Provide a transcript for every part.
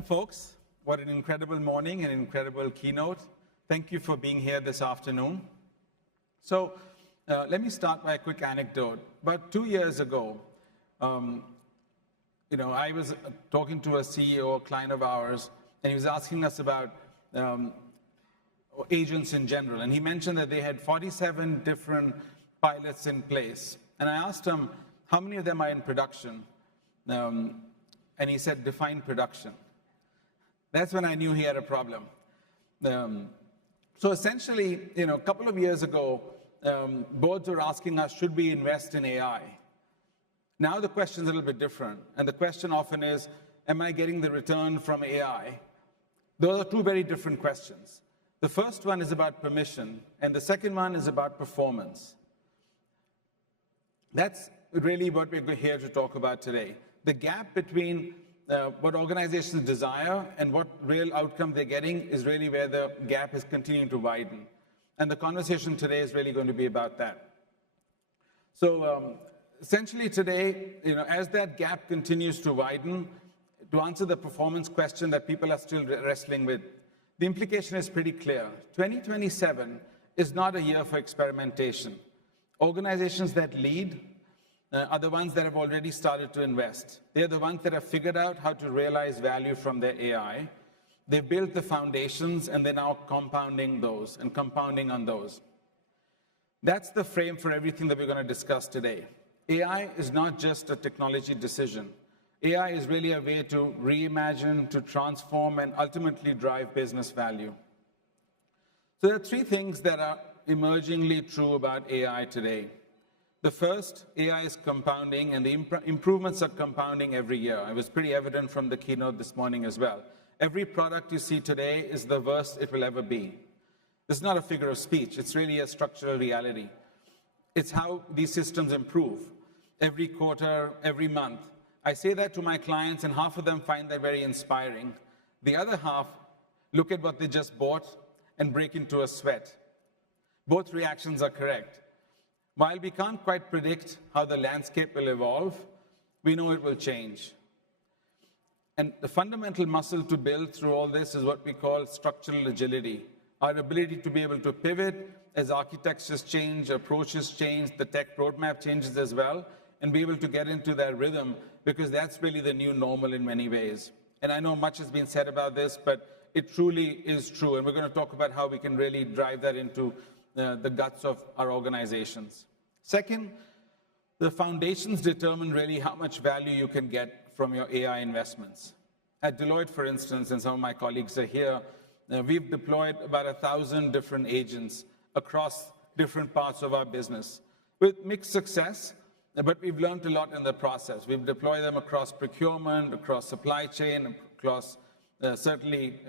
Welcome, folks. What an incredible morning, an incredible keynote. Thank you for being here this afternoon. So let me start by a quick anecdote. About 2 years ago, I was talking to a CEO, a client of ours, and he was asking us about agents in general. And he mentioned that they had 47 different pilots in place. And I asked him, how many of them are in production? And he said, define production. That's when I knew he had a problem. So essentially, a couple of years ago, boards were asking us, should we invest in AI? Now the question is a little bit different. And the question often is, am I getting the return from AI? Those are two very different questions. The first one is about permission, and the second one is about performance. That's really what we're here to talk about today. The gap between what organizations desire and what real outcome they're getting is really where the gap is continuing to widen. And the conversation today is really going to be about that. So essentially today, as that gap continues to widen, to answer the performance question that people are still wrestling with, the implication is pretty clear. 2027 is not a year for experimentation. Organizations that lead are the ones that have already started to invest. They're the ones that have figured out how to realize value from their AI. They've built the foundations, and they're now compounding those and compounding on those. That's the frame for everything that we're going to discuss today. AI is not just a technology decision. AI is really a way to reimagine, to transform, and ultimately drive business value. So there are three things that are emergingly true about AI today. The first, AI is compounding, and the improvements are compounding every year. It was pretty evident from the keynote this morning as well. Every product you see today is the worst it will ever be. This is not a figure of speech. It's really a structural reality. It's how these systems improve every quarter, every month. I say that to my clients, and half of them find that very inspiring. The other half look at what they just bought and break into a sweat. Both reactions are correct. While we can't quite predict how the landscape will evolve, we know it will change. And the fundamental muscle to build through all this is what we call structural agility. Our ability to be able to pivot as architectures change, approaches change, the tech roadmap changes as well, and be able to get into that rhythm, because that's really the new normal in many ways. And I know much has been said about this, but it truly is true. And we're going to talk about how we can really drive that into the guts of our organizations. Second, the foundations determine really how much value you can get from your AI investments. At Deloitte, for instance, and some of my colleagues are here, we've deployed about 1,000 different agents across different parts of our business with mixed success, but we've learned a lot in the process. We've deployed them across procurement, across supply chain, across certainly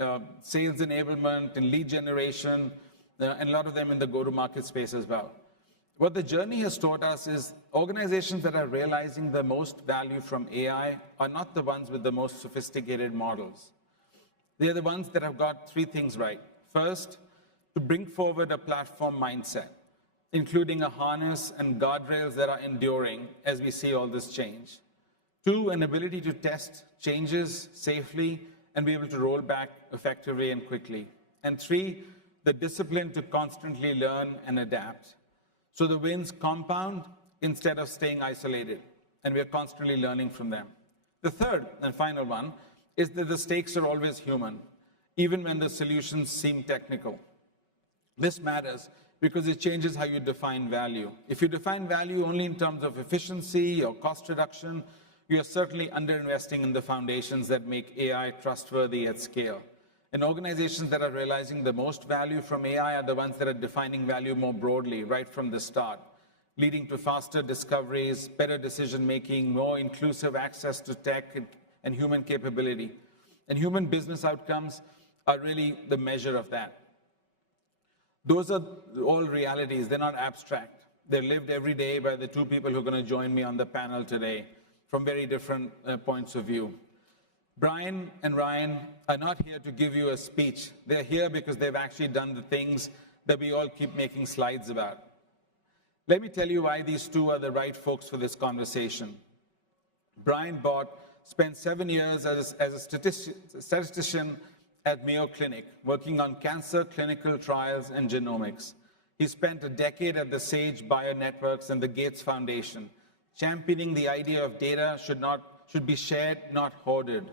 sales enablement and lead generation, and a lot of them in the go-to-market space as well. What the journey has taught us is organizations that are realizing the most value from AI are not the ones with the most sophisticated models. They're the ones that have got three things right. First, to bring forward a platform mindset, including a harness and guardrails that are enduring as we see all this change. Two, an ability to test changes safely and be able to roll back effectively and quickly. And three, the discipline to constantly learn and adapt. So the wins compound instead of staying isolated, and we are constantly learning from them. The third and final one is that the stakes are always human, even when the solutions seem technical. This matters because it changes how you define value. If you define value only in terms of efficiency or cost reduction, you are certainly underinvesting in the foundations that make AI trustworthy at scale. And organizations that are realizing the most value from AI are the ones that are defining value more broadly right from the start, leading to faster discoveries, better decision-making, more inclusive access to tech and human capability. And human business outcomes are really the measure of that. Those are all realities. They're not abstract. They're lived every day by the two people who are going to join me on the panel today from very different points of view. Brian and Ryan are not here to give you a speech. They're here because they've actually done the things that we all keep making slides about. Let me tell you why these two are the right folks for this conversation. Brian bought spent 7 years as a statistician at Mayo Clinic, working on cancer clinical trials and genomics. He spent a decade at the Sage Bionetworks and the Gates Foundation, championing the idea of data should be shared, not hoarded.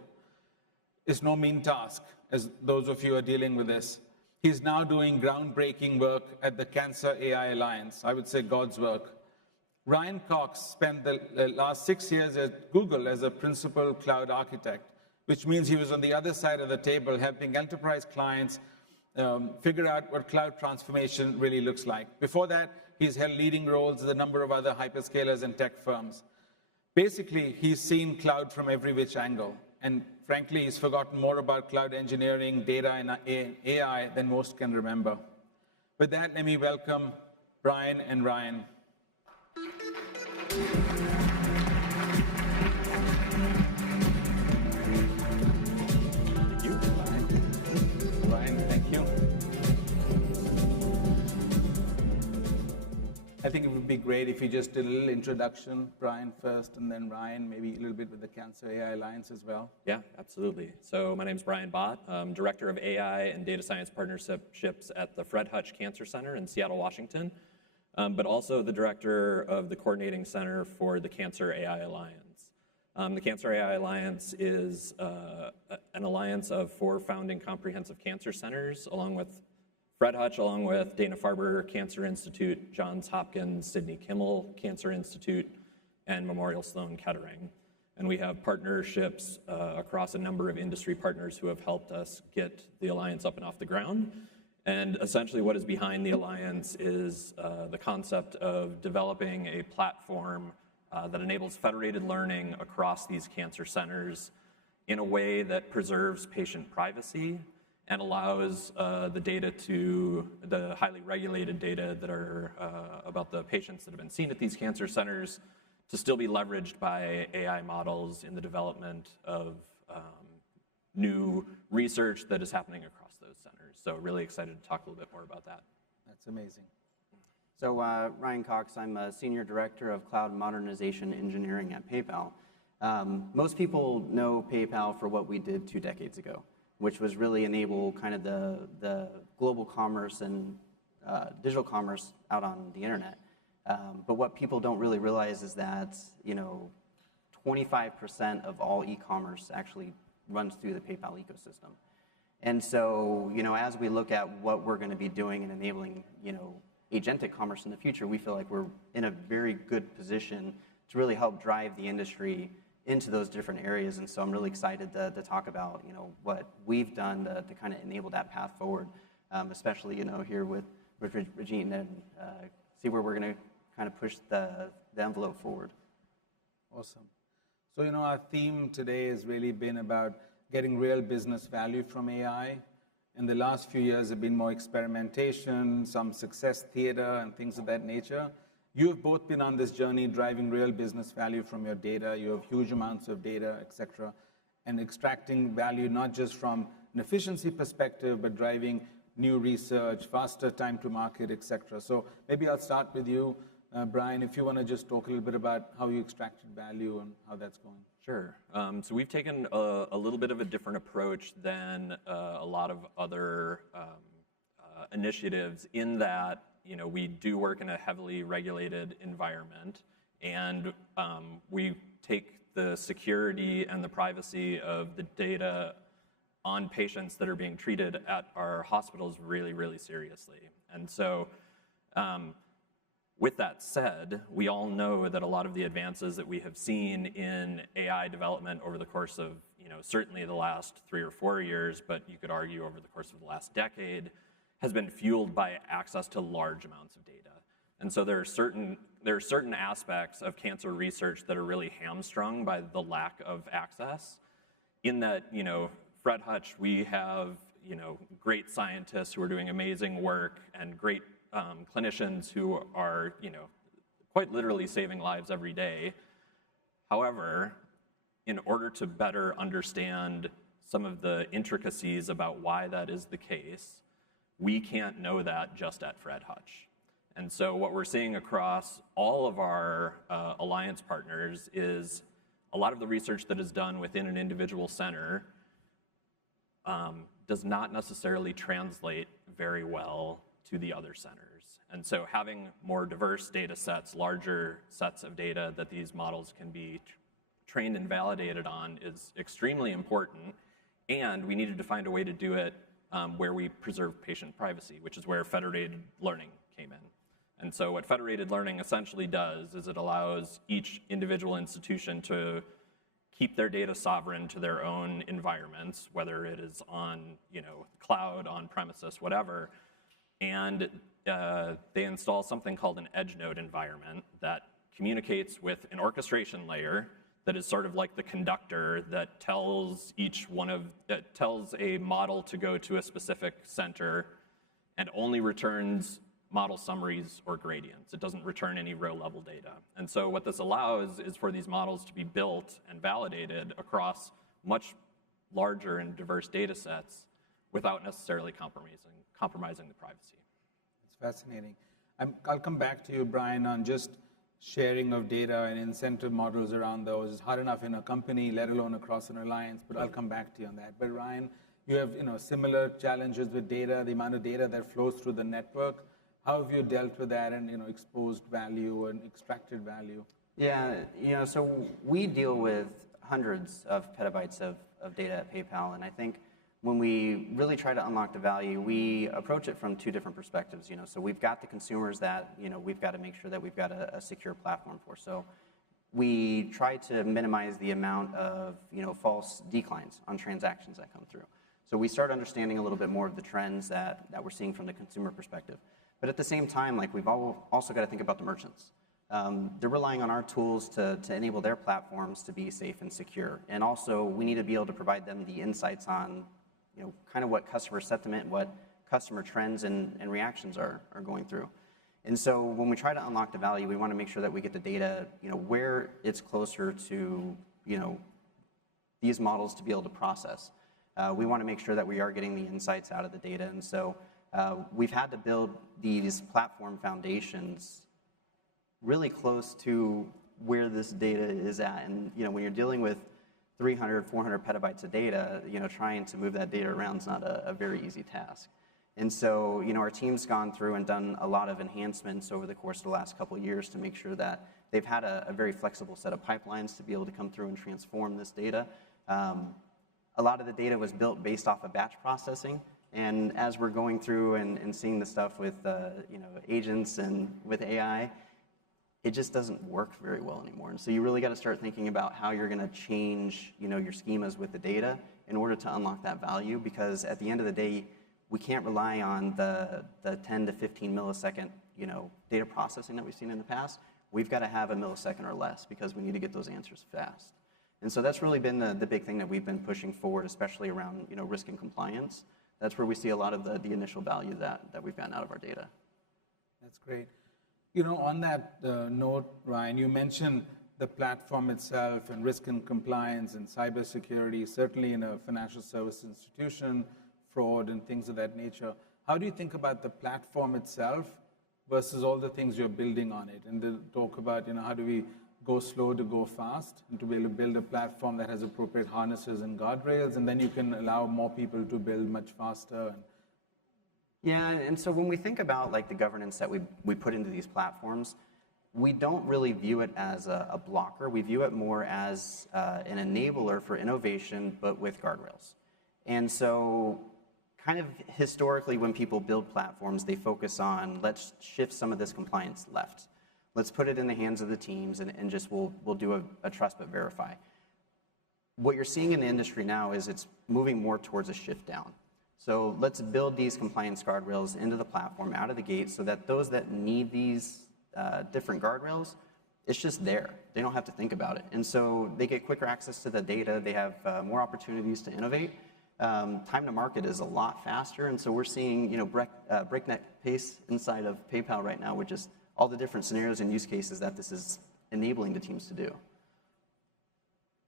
It's no mean task, as those of you are dealing with this. He's now doing groundbreaking work at the Cancer AI Alliance. I would say God's work. Ryan Cox spent the last 6 years at Google as a principal cloud architect, which means he was on the other side of the table helping enterprise clients figure out what cloud transformation really looks like. Before that, he's held leading roles at a number of other hyperscalers and tech firms. Basically, he's seen cloud from every which angle. And frankly, he's forgotten more about cloud engineering, data, and AI than most can remember. With that, let me welcome Brian and Ryan. Thank you. Ryan, thank you. I think it would be great if you just did a little introduction, Brian first, and then Ryan, maybe a little bit with the Cancer AI Alliance as well. Yeah, absolutely. So my name is Brian Bott. I'm Director of AI and Data Science Partnerships at the Fred Hutch Cancer Center in Seattle, Washington, but also the Director of the Coordinating Center for the Cancer AI Alliance. The Cancer AI Alliance is an alliance of 4 founding comprehensive cancer centers, along with Fred Hutch, along with Dana-Farber Cancer Institute, Johns Hopkins Sidney Kimmel Cancer Institute, and Memorial Sloan Kettering. And we have partnerships across a number of industry partners who have helped us get the alliance up and off the ground. And essentially what is behind the alliance is the concept of developing a platform that enables federated learning across these cancer centers in a way that preserves patient privacy and allows the highly regulated data that are about the patients that have been seen at these cancer centers to still be leveraged by AI models in the development of new research that is happening across those centers. So really excited to talk a little bit more about that. That's amazing. So Ryan Cox, I'm a Senior Director of Cloud Modernization Engineering at PayPal. Most people know PayPal for what we did 2 decades ago, which was really enable kind of the global commerce and digital commerce out on the internet. But what people don't really realize is that 25% of all e-commerce actually runs through the PayPal ecosystem. And so as we look at what we're going to be doing and enabling agentic commerce in the future, we feel like we're in a very good position to really help drive the industry into those different areas. And so I'm really excited to talk about what we've done to kind of enable that path forward, especially here with Ranjit, and see where we're going to kind of push the envelope forward. Awesome. So our theme today has really been about getting real business value from AI. In the last few years have been more experimentation, some success theater, and things of that nature. You've both been on this journey driving real business value from your data. You have huge amounts of data, et cetera, and extracting value not just from an efficiency perspective, but driving new research, faster time to market, et cetera. So maybe I'll start with you, Brian, if you want to just talk a little bit about how you extracted value and how that's going. Sure. So we've taken a little bit of a different approach than a lot of other initiatives in that we do work in a heavily regulated environment, and we take the security and the privacy of the data on patients that are being treated at our hospitals really, really seriously. And so with that said, we all know that a lot of the advances that we have seen in AI development over the course of certainly the last 3 or 4 years, but you could argue over the course of the last decade, has been fueled by access to large amounts of data. And so there are certain aspects of cancer research that are really hamstrung by the lack of access. In that, Fred Hutch, we have great scientists who are doing amazing work and great clinicians who are quite literally saving lives every day. However, in order to better understand some of the intricacies about why that is the case, we can't know that just at Fred Hutch. And so what we're seeing across all of our alliance partners is a lot of the research that is done within an individual center does not necessarily translate very well to the other centers. And so having more diverse data sets, larger sets of data that these models can be trained and validated on is extremely important. And we needed to find a way to do it where we preserve patient privacy, which is where federated learning came in. And so what federated learning essentially does is it allows each individual institution to keep their data sovereign to their own environments, whether it is on, cloud, on premises, whatever. And they install something called an edge node environment that communicates with an orchestration layer that is sort of like the conductor that tells tells a model to go to a specific center and only returns model summaries or gradients. It doesn't return any row-level data. And so what this allows is for these models to be built and validated across much larger and diverse data sets without necessarily compromising the privacy. It's fascinating. I'll come back to you, Brian, on just sharing of data and incentive models around those. It's hard enough in a company, let alone across an alliance, but I'll come back to you on that. But Ryan, you have similar challenges with data, the amount of data that flows through the network. How have you dealt with that and exposed value and extracted value? Yeah, so we deal with hundreds of petabytes of data at PayPal, and I think when we really try to unlock the value, we approach it from two different perspectives. So we've got the consumers that we've got to make sure that we've got a secure platform for. So we try to minimize the amount of false declines on transactions that come through. So we start understanding a little bit more of the trends that we're seeing from the consumer perspective. But at the same time, we've also got to think about the merchants. They're relying on our tools to enable their platforms to be safe and secure. And also, we need to be able to provide them the insights on, kind of what customer sentiment, what customer trends and reactions are going through. And so when we try to unlock the value, we want to make sure that we get the data, where it's closer to, these models to be able to process. We want to make sure that we are getting the insights out of the data. And so we've had to build these platform foundations really close to where this data is at. And when you're dealing with 300, 400 petabytes of data, trying to move that data around is not a very easy task. And so, our team's gone through and done a lot of enhancements over the course of the last couple of years to make sure that they've had a very flexible set of pipelines to be able to come through and transform this data. A lot of the data was built based off of batch processing. And as we're going through and seeing the stuff with agents and with AI, it just doesn't work very well anymore. And so you really got to start thinking about how you're going to change your schemas with the data in order to unlock that value, because at the end of the day, we can't rely on the 10 to 15 millisecond data processing that we've seen in the past. We've got to have a millisecond or less because we need to get those answers fast. And so that's really been the big thing that we've been pushing forward, especially around risk and compliance. That's where we see a lot of the initial value that we've gotten out of our data. That's great. On that note, Ryan, you mentioned the platform itself and risk and compliance and cybersecurity, certainly in a financial service institution, fraud and things of that nature. How do you think about the platform itself versus all the things you're building on it? And then talk about, how do we go slow to go fast and to be able to build a platform that has appropriate harnesses and guardrails, and then you can allow more people to build much faster. Yeah, and so when we think about the governance that we put into these platforms, we don't really view it as a blocker. We view it more as an enabler for innovation, but with guardrails. And so kind of historically, when people build platforms, they focus on, let's shift some of this compliance left. Let's put it in the hands of the teams and just we'll do a trust but verify. What you're seeing in the industry now is it's moving more towards a shift down. So let's build these compliance guardrails into the platform out of the gate so that those that need these different guardrails, it's just there. They don't have to think about it. And so they get quicker access to the data. They have more opportunities to innovate. Time to market is a lot faster. And so we're seeing breakneck pace inside of PayPal right now, which is all the different scenarios and use cases that this is enabling the teams to do.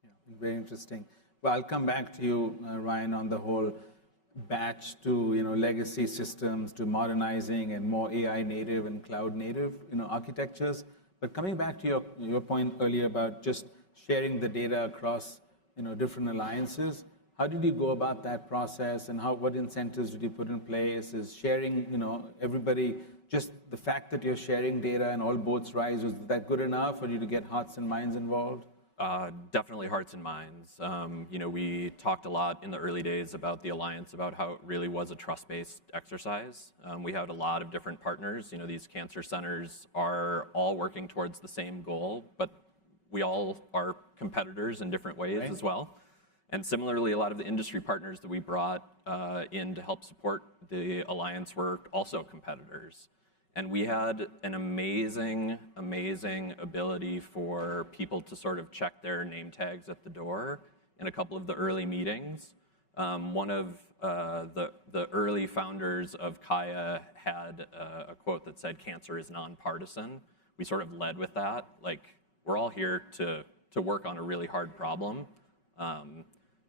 Yeah, very interesting. Well, I'll come back to you, Ryan, on the whole batch to legacy systems to modernizing and more AI native and cloud native architectures. But coming back to your point earlier about just sharing the data across different alliances. How did you go about that process, and what incentives did you put in place? Is sharing, everybody, just the fact that you're sharing data and all boats rise, was that good enough, or did you get hearts and minds involved? Definitely hearts and minds. We talked a lot in the early days about the Alliance, about how it really was a trust-based exercise. We had a lot of different partners. These cancer centers are all working towards the same goal, but we all are competitors in different ways as well. And similarly, a lot of the industry partners that we brought in to help support the Alliance were also competitors. And we had an amazing, amazing ability for people to sort of check their name tags at the door in a couple of the early meetings. One of the early founders of Kaya had a quote that said, "Cancer is nonpartisan." We sort of led with that. Like, we're all here to work on a really hard problem.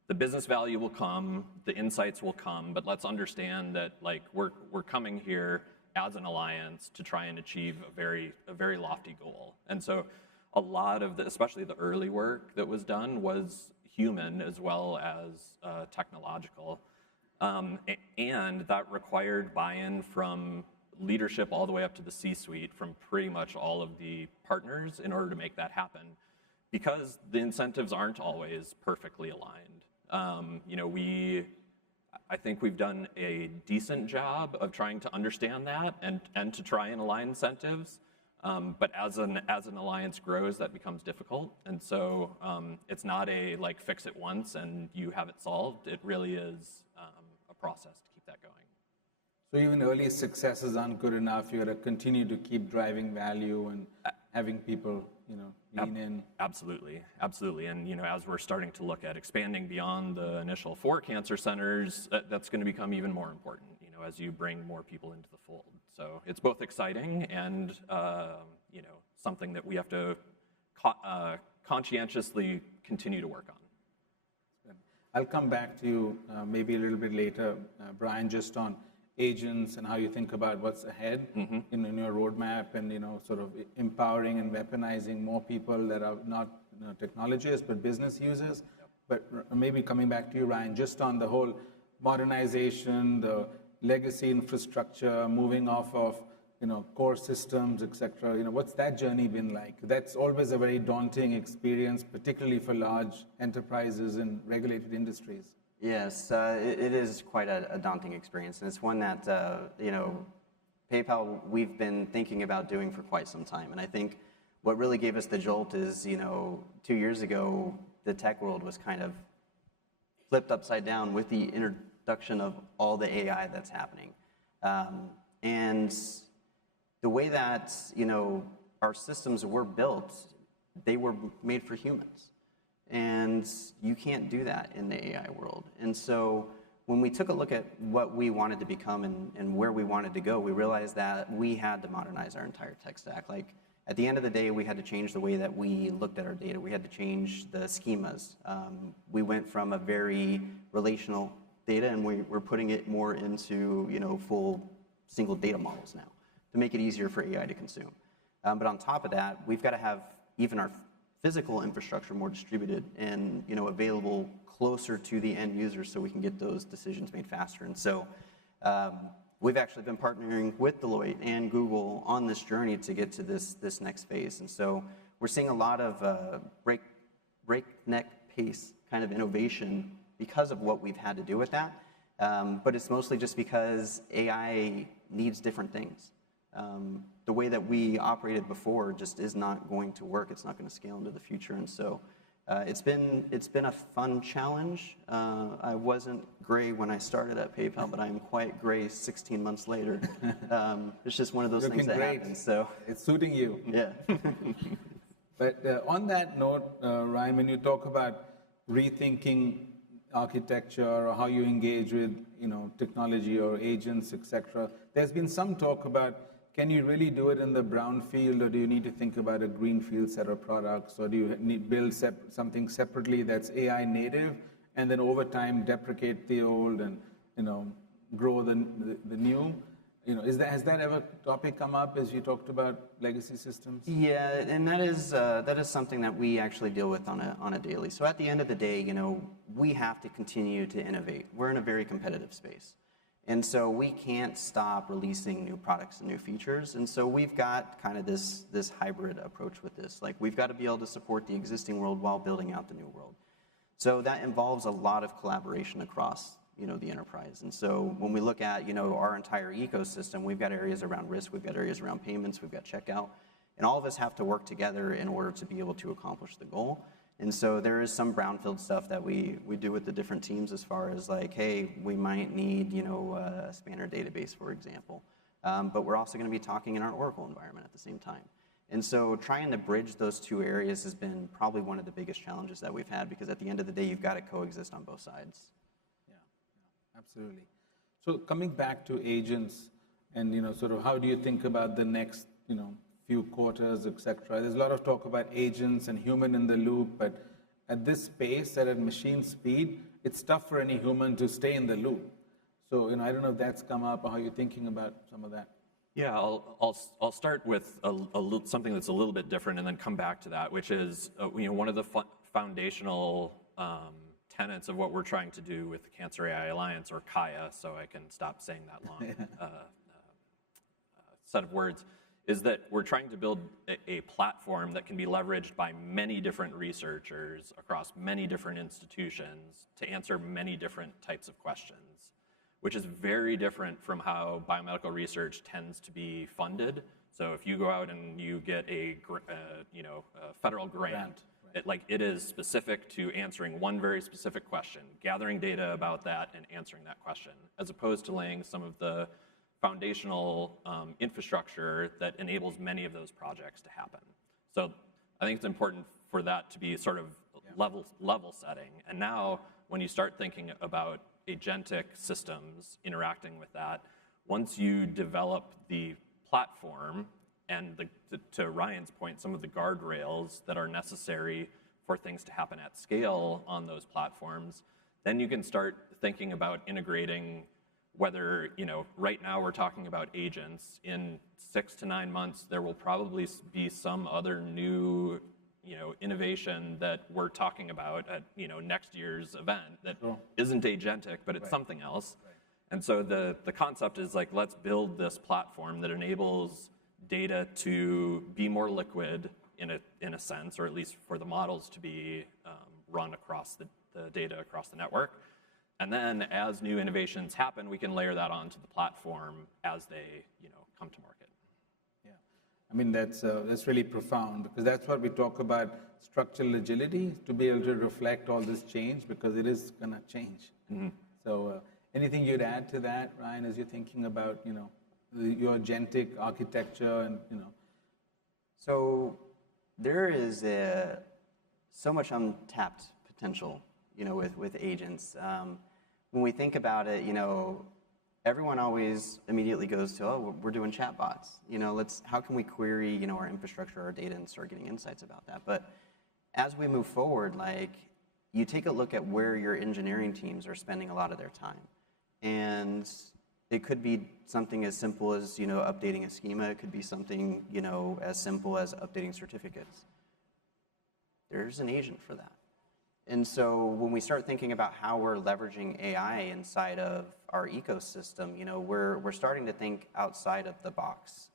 The business value will come, the insights will come, but let's understand that we're coming here as an alliance to try and achieve a very lofty goal. And so a lot of especially the early work that was done was human as well as technological. And that required buy-in from leadership all the way up to the C-suite, from pretty much all of the partners, in order to make that happen, because the incentives aren't always perfectly aligned. I think we've done a decent job of trying to understand that and to try and align incentives. But as an alliance grows, that becomes difficult. And so it's not a fix it once and you have it solved. It really is a process to keep that going. So even early successes aren't good enough. You got to continue to keep driving value and having people lean in. Absolutely, absolutely. And as we're starting to look at expanding beyond the initial 4 cancer centers, that's going to become even more important, as you bring more people into the fold. So it's both exciting and something that we have to conscientiously continue to work on. I'll come back to you maybe a little bit later, Brian, just on agents and how you think about what's ahead in your roadmap, and sort of empowering and weaponizing more people that are not technologists but business users. Yep. But maybe coming back to you, Ryan, just on the whole modernization, the legacy infrastructure, moving off of core systems, etc. What's that journey been like? That's always a very daunting experience, particularly for large enterprises in regulated industries. Yes, it is quite a daunting experience, and it's one that PayPal, we've been thinking about doing for quite some time. And I think what really gave us the jolt is 2 years ago, the tech world was kind of flipped upside down with the introduction of all the AI that's happening, and the way that our systems were built, they were made for humans. And you can't do that in the AI world. And so when we took a look at what we wanted to become and where we wanted to go, we realized that we had to modernize our entire tech stack. At the end of the day, we had to change the way that we looked at our data. We had to change the schemas. We went from a very relational data, and we're putting it more into full single data models now to make it easier for AI to consume. But on top of that, we've got to have even our physical infrastructure more distributed and available closer to the end user, so we can get those decisions made faster. And so we've actually been partnering with Deloitte and Google on this journey to get to this next phase. And so we're seeing a lot of breakneck pace kind of innovation because of what we've had to do with that. But it's mostly just because AI needs different things. The way that we operated before just is not going to work. It's not going to scale into the future. And so it's been a fun challenge. I wasn't gray when I started at PayPal, but I'm quite gray 16 months later. It's just one of those things that happens. So it's suiting you. Yeah. But on that note, Ryan, when you talk about rethinking architecture or how you engage with technology or agents, etc., there's been some talk about, can you really do it in the brownfield, or do you need to think about a greenfield set of products, or do you need build something separately that's AI native, and then over time deprecate the old and grow the new? Has that ever topic come up as you talked about legacy systems? Yeah, and that is something that we actually deal with on a daily. So at the end of the day, we have to continue to innovate. We're in a very competitive space, and so we can't stop releasing new products and new features. And so we've got kind of this hybrid approach with this. Like we've got to be able to support the existing world while building out the new world. So that involves a lot of collaboration across the enterprise. And so when we look at, our entire ecosystem, we've got areas around risk, we've got areas around payments, we've got checkout, and all of us have to work together in order to be able to accomplish the goal. And so there is some brownfield stuff that we do with the different teams as far as like, hey, we might need, a spanner database, for example. But we're also going to be talking in our Oracle environment at the same time. And so trying to bridge those two areas has been probably one of the biggest challenges that we've had, because at the end of the day, you've got to coexist on both sides. Absolutely. So coming back to agents and, sort of how do you think about the next, few quarters, et cetera? There's a lot of talk about agents and human in the loop, but at this pace and at machine speed, it's tough for any human to stay in the loop. So, I don't know if that's come up or how you're thinking about some of that. Yeah, I'll start with something that's a little bit different and then come back to that, which is one of the foundational tenets of what we're trying to do with the Cancer AI Alliance, or Kaya, so I can stop saying that long set of words, is that we're trying to build a platform that can be leveraged by many different researchers across many different institutions to answer many different types of questions, which is very different from how biomedical research tends to be funded. So if you go out and you get a federal grant, it is specific to answering one very specific question, gathering data about that and answering that question, as opposed to laying some of the foundational infrastructure that enables many of those projects to happen. So I think it's important for that to be sort of level setting. And now when you start thinking about agentic systems interacting with that, once you develop the platform and to Ryan's point, some of the guardrails that are necessary for things to happen at scale on those platforms, then you can start thinking about integrating whether, right now we're talking about agents. In 6 to 9 months, there will probably be some other new, innovation that we're talking about at, next year's event that isn't agentic, but it's something else. Right. And so the concept is like, let's build this platform that enables data to be more liquid in a sense, or at least for the models to be run across the data across the network. And then as new innovations happen, we can layer that onto the platform as they come to market. Yeah, I mean, that's really profound, because that's what we talk about, structural agility, to be able to reflect all this change, because it is going to change. Mm-hmm. So anything you'd add to that, Ryan, as you're thinking about your agentic architecture and So there is so much untapped potential, with agents. When we think about it, everyone always immediately goes to, oh, we're doing chatbots. How can we query, our infrastructure, our data, and start getting insights about that? But as we move forward, you take a look at where your engineering teams are spending a lot of their time, and it could be something as simple as, updating a schema. It could be something, as simple as updating certificates. There's an agent for that. And so when we start thinking about how we're leveraging AI inside of our ecosystem, we're starting to think outside of the box,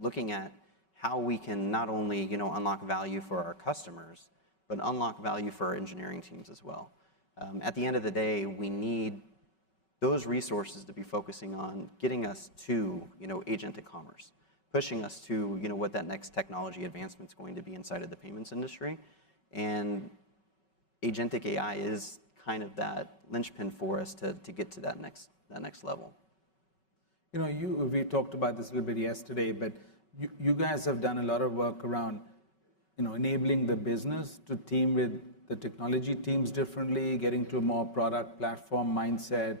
looking at how we can not only, unlock value for our customers, but unlock value for our engineering teams as well. At the end of the day, we need those resources to be focusing on getting us to, agentic commerce, pushing us to, what that next technology advancement is going to be inside of the payments industry. And agentic AI is kind of that linchpin for us to get to that next level. We talked about this a little bit yesterday, but you guys have done a lot of work around, enabling the business to team with the technology teams differently, getting to a more product platform mindset,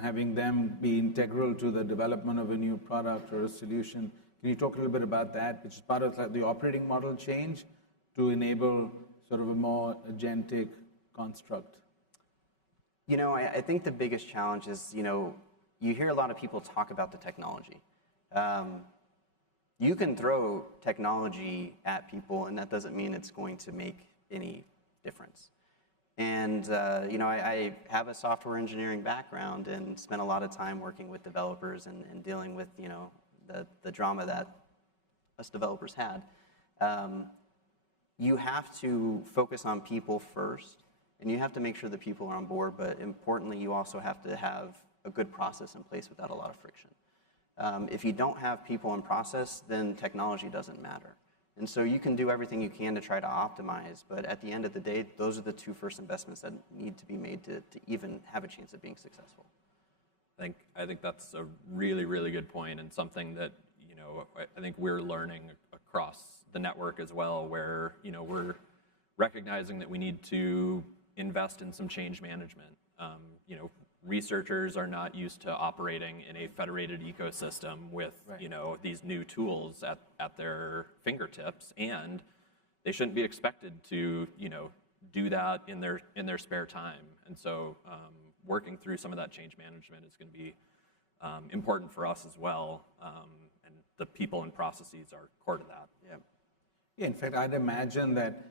having them be integral to the development of a new product or a solution. Can you talk a little bit about that, which is part of the operating model change to enable sort of a more agentic construct? I think the biggest challenge is, you hear a lot of people talk about the technology. You can throw technology at people, and that doesn't mean it's going to make any difference. And I have a software engineering background and spent a lot of time working with developers and dealing with the drama that us developers had. You have to focus on people first, and you have to make sure that people are on board, but importantly, you also have to have a good process in place without a lot of friction. If you don't have people in process, then technology doesn't matter. And so you can do everything you can to try to optimize, but at the end of the day, those are the two first investments that need to be made to even have a chance of being successful. I think that's a really, really good point, and something that I think we're learning across the network as well, where we're recognizing that we need to invest in some change management. Researchers are not used to operating in a federated ecosystem with these new tools at their fingertips, and they shouldn't be expected to do that in their spare time. And so working through some of that change management is going to be important for us as well, and the people and processes are core to that. Yeah, in fact, I'd imagine that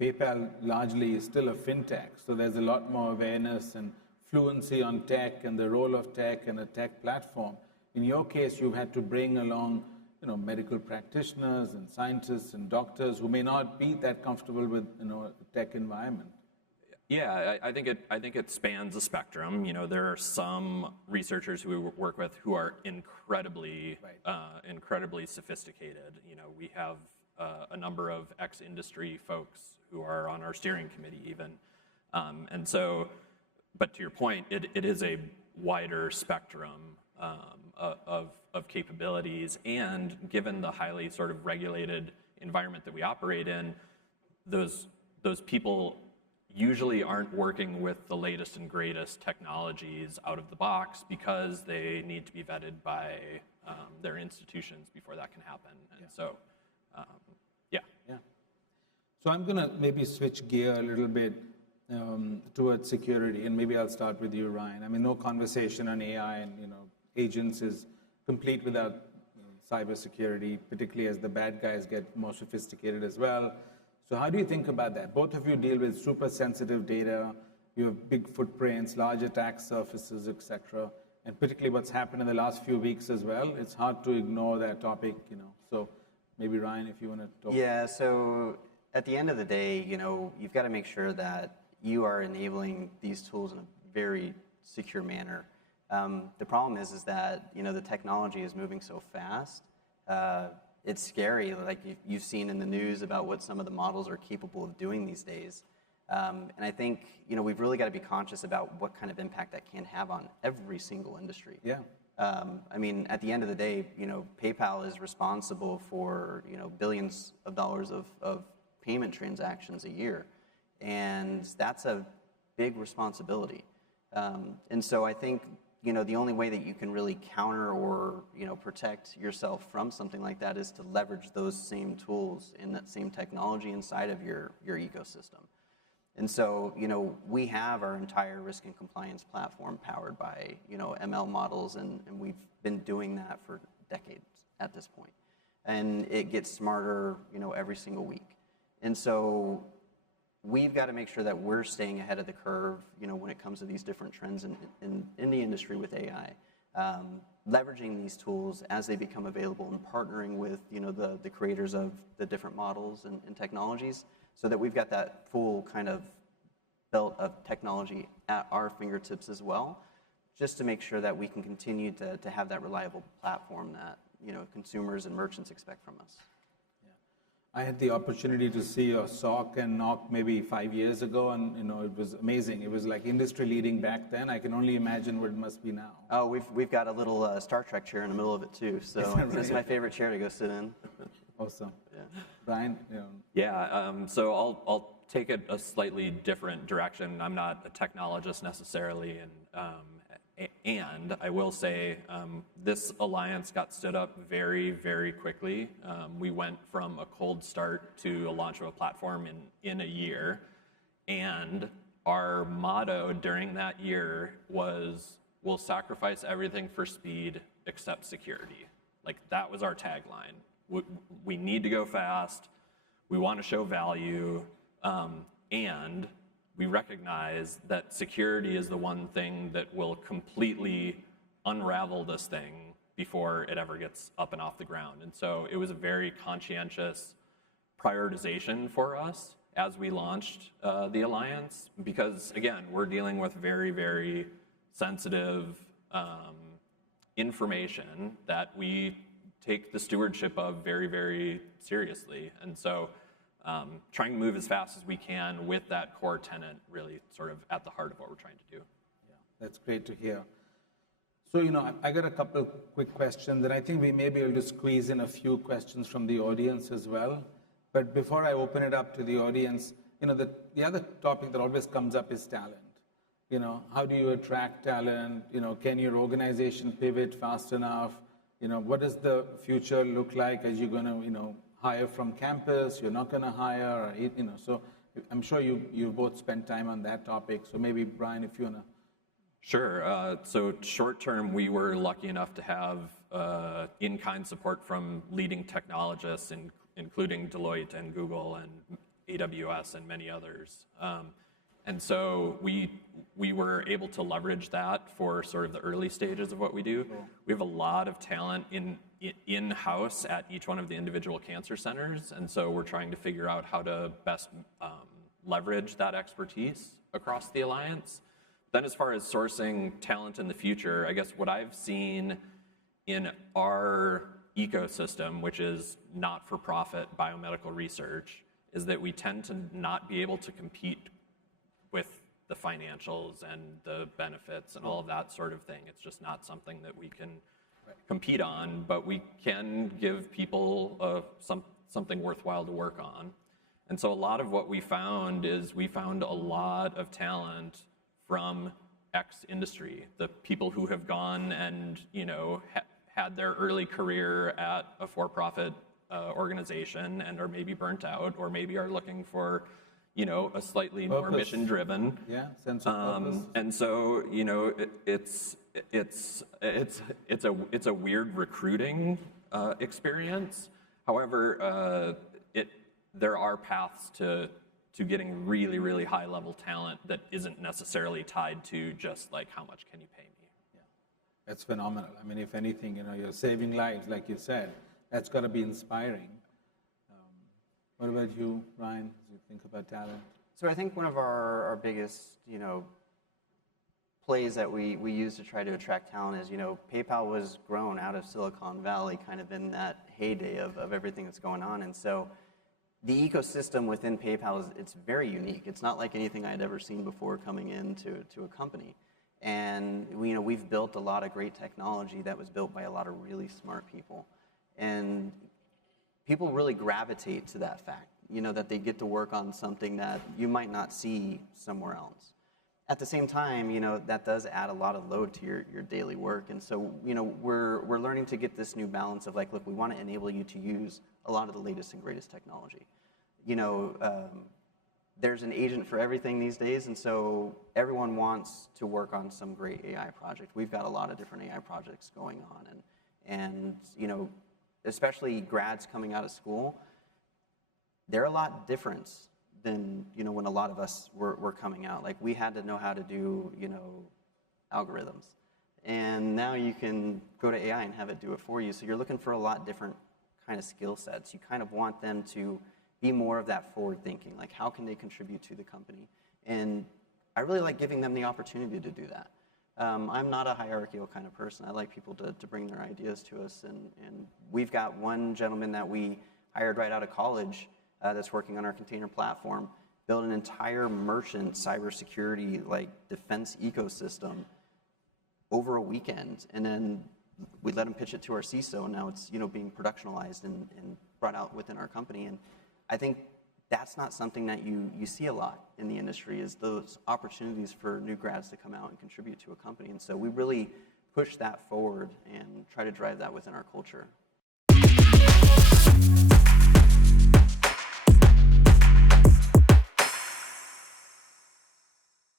PayPal largely is still a fintech, so there's a lot more awareness and fluency on tech and the role of tech and a tech platform. In your case, you've had to bring along medical practitioners and scientists and doctors who may not be that comfortable with a tech environment. Yeah, I think it spans a spectrum. There are some researchers who we work with who are incredibly sophisticated. We have a number of ex-industry folks who are on our steering committee even, and so. But to your point, it is a wider spectrum of capabilities, and given the highly sort of regulated environment that we operate in, those people usually aren't working with the latest and greatest technologies out of the box because they need to be vetted by their institutions before that can happen. And so, yeah. So I'm going to maybe switch gear a little bit towards security, and maybe I'll start with you, Ryan. I mean, no conversation on AI and agents is complete without cybersecurity, particularly as the bad guys get more sophisticated as well. So how do you think about that? Both of you deal with super sensitive data. You have big footprints, large attack surfaces, etc. And particularly what's happened in the last few weeks as well. It's hard to ignore that topic, So maybe Ryan, if you want to talk. Yeah. So at the end of the day, you've got to make sure that you are enabling these tools in a very secure manner. The problem is that the technology is moving so fast. It's scary, like you've seen in the news about what some of the models are capable of doing these days. And I think we've really got to be conscious about what kind of impact that can have on every single industry. Yeah. I mean, at the end of the day, PayPal is responsible for billions of dollars of payment transactions a year. And that's a big responsibility. And so I think, the only way that you can really counter or, protect yourself from something like that is to leverage those same tools and that same technology inside of your ecosystem. And so, we have our entire risk and compliance platform powered by, ML models, and we've been doing that for decades at this point. And it gets smarter, every single week. And so we've got to make sure that we're staying ahead of the curve, when it comes to these different trends in the industry with AI. Leveraging these tools as they become available and partnering with, the creators of the different models and technologies, so that we've got that full kind of belt of technology at our fingertips as well, just to make sure that we can continue to have that reliable platform that, consumers and merchants expect from us. I had the opportunity to see your SOC and NOC maybe 5 years ago, and it was amazing. It was like industry leading back then. I can only imagine what it must be now. Oh, we've got a little Star Trek chair in the middle of it too. So this is my favorite chair to go sit in. Awesome. Yeah. Brian? Yeah. So I'll take it a slightly different direction. I'm not a technologist necessarily, and I will say this alliance got stood up very, very quickly. We went from a cold start to a launch of a platform in a year. And our motto during that year was, we'll sacrifice everything for speed except security. Like, that was our tagline. We need to go fast, we want to show value, and we recognize that security is the one thing that will completely unravel this thing before it ever gets up and off the ground. And so it was a very conscientious prioritization for us as we launched the Alliance, because again, we're dealing with very, very sensitive information that we take the stewardship of very, very seriously. And so trying to move as fast as we can with that core tenet really sort of at the heart of what we're trying to do. Yeah, that's great to hear. So, I got a couple quick questions, and I think we may be able to squeeze in a few questions from the audience as well. But before I open it up to the audience, the other topic that always comes up is talent. How do you attract talent? Can your organization pivot fast enough? What does the future look like? As you're going to, hire from campus? You're not going to hire? So I'm sure you both spent time on that topic. So maybe Brian, if you want to. Sure. So short term, we were lucky enough to have in-kind support from leading technologists, including Deloitte and Google and AWS and many others. And so we were able to leverage that for sort of the early stages of what we do. Cool. We have a lot of talent in-house at each one of the individual cancer centers, and so we're trying to figure out how to best leverage that expertise across the Alliance. Then as far as sourcing talent in the future, I guess what I've seen in our ecosystem, which is not-for-profit biomedical research, is that we tend to not be able to compete with the financials and the benefits and all of that sort of thing. It's just not something that we can compete on, but we can give people something worthwhile to work on. And so a lot of what we found is we found a lot of talent from X industry, the people who have gone and had their early career at a for-profit organization and are maybe burnt out, or maybe are looking for a slightly more mission-driven. Yeah, sense of purpose. And so, it's a weird recruiting experience. However, there are paths to getting really, really high-level talent that isn't necessarily tied to just like, how much can you pay me? Yeah, that's phenomenal. I mean, if anything, you're saving lives, like you said. That's got to be inspiring. What about you, Ryan, as you think about talent? So I think one of our biggest, plays that we use to try to attract talent is, PayPal was grown out of Silicon Valley, kind of in that heyday of everything that's going on. And so the ecosystem within PayPal it's very unique. It's not like anything I'd ever seen before coming into a company. And we've built a lot of great technology that was built by a lot of really smart people. And people really gravitate to that fact, that they get to work on something that you might not see somewhere else. At the same time, that does add a lot of load to your daily work. And so, we're learning to get this new balance of like, look, we want to enable you to use a lot of the latest and greatest technology. There's an agent for everything these days, and so everyone wants to work on some great AI project. We've got a lot of different AI projects going on, and especially grads coming out of school, they're a lot different than when a lot of us were coming out. Like, we had to know how to do algorithms, and now you can go to AI and have it do it for you. So you're looking for a lot different kind of skill sets. You kind of want them to be more of that forward thinking, like how can they contribute to the company? And I really like giving them the opportunity to do that. I'm not a hierarchical kind of person. I like people to bring their ideas to us, and we've got one gentleman that we hired right out of college that's working on our container platform, built an entire merchant cybersecurity like defense ecosystem over a weekend, and then we let him pitch it to our CISO, and now it's being productionalized and brought out within our company. And I think that's not something that you see a lot in the industry, is those opportunities for new grads to come out and contribute to a company. And so we really push that forward and try to drive that within our culture.